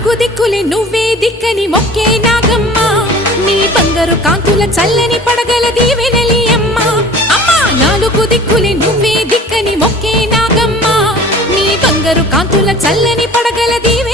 నాలుగు దిక్కులే నువ్వే దిక్కని మొక్కే నాగమ్మ నీ బంగారు కాంతుల చల్లని పడగల దీవెనలి అమ్మ అమ్మా నాలుగు దిక్కులే నువ్వే దిక్కని మొక్కే నాగమ్మ నీ బంగారు కాంతుల చల్లని పడగల